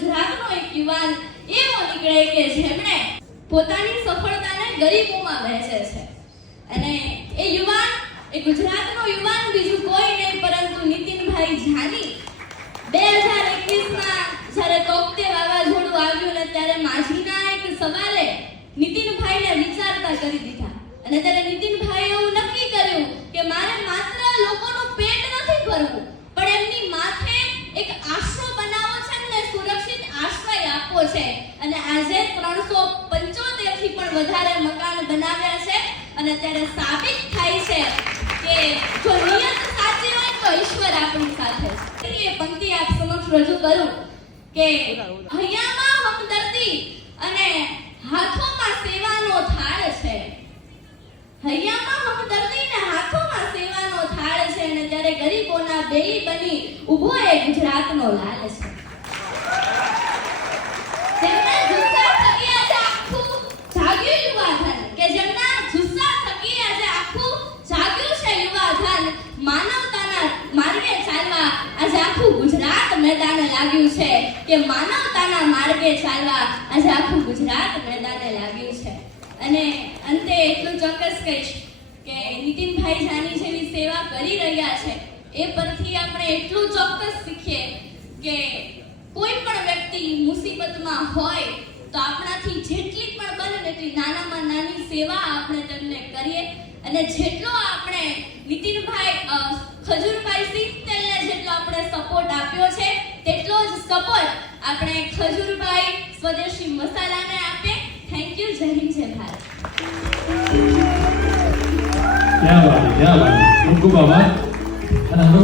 ગુજરાતનો એક યુવાન એવો નીકળે કે જેમણે પોતાની સફળતાને ગરીબોમાં વહેંચે છે અને એ યુવાન એ ગુજરાતનો યુવાન બીજું કોઈ નહીં પરંતુ નીતિનભાઈ જાની 2021માં જ્યારે તોકતે વાવાઝોડું આવ્યું ને ત્યારે માજીના એક સવાલે નીતિનભાઈને વિચારતા કરી દીધા અને ત્યારે નીતિનભાઈએ એવું નક્કી કર્યું કે મારે માત્ર લોકોનું પેટ નથી ભરવું પણ એમની માથે એક આશરો બનાવવો છે અને સુરક્ષિત આશ્રય આપવો છે અને આજે 375 થી પણ વધારે મકાન બનાવ્યા છે અને ત્યારે સાબિત થાય છે કે જો નિયત સાચી હોય તો ઈશ્વર આપણી સાથે છે। એ પંક્તિ આપ સમક્ષ રજૂ કરું કે હૈયામાં હમદર્દી અને હાથોમાં સેવાનો થાળ છે। હૈયામાં હમદર્દી ને હાથોમાં સેવાનો થાળ છે અને ત્યારે ગરીબોના બેલી બની ઊભો એ ગુજરાતનો લાલ છે। જેમના જુસ્સા થકી આજે આખું જાગ્યું યુવાધન કે જેમના જુસ્સા થકી આજે આખું જાગ્યું છે યુવાધન માનવતાના માર્ગે ચાલવા આજે આખું ગુજરાત મેદાને લાગ્યું છે કે માનવતાના માર્ગે ચાલવા આજે આખું ગુજરાત મેદાને લાગ્યું છે। અને અંતે એટલું ચોક્કસ કહીશ કે નીતિનભાઈ જાની જેવી સેવા કરી રહ્યા છે એ પરથી આપણે એટલું ચોક્કસ શીખીએ કે કોઈ પણ વ્યક્તિ મુસીબતમાં હોય તો આપણાથી જેટલી પણ બને તેટલી નાનામાં નાની સેવા આપણે તેમને કરીએ અને જેટલો આપણે નીતિનભાઈ ખજૂરભાઈ સિંગતેલને જેટલો આપણે સપોર્ટ આપ્યો છે તેટલો જ સપોર્ટ આપણે ખજૂરભાઈ સ્વદેશી મસાલાને આપીએ। Thank you. જય હિન્દ જય ભારત। क्या बात है, खूब खूब आभार।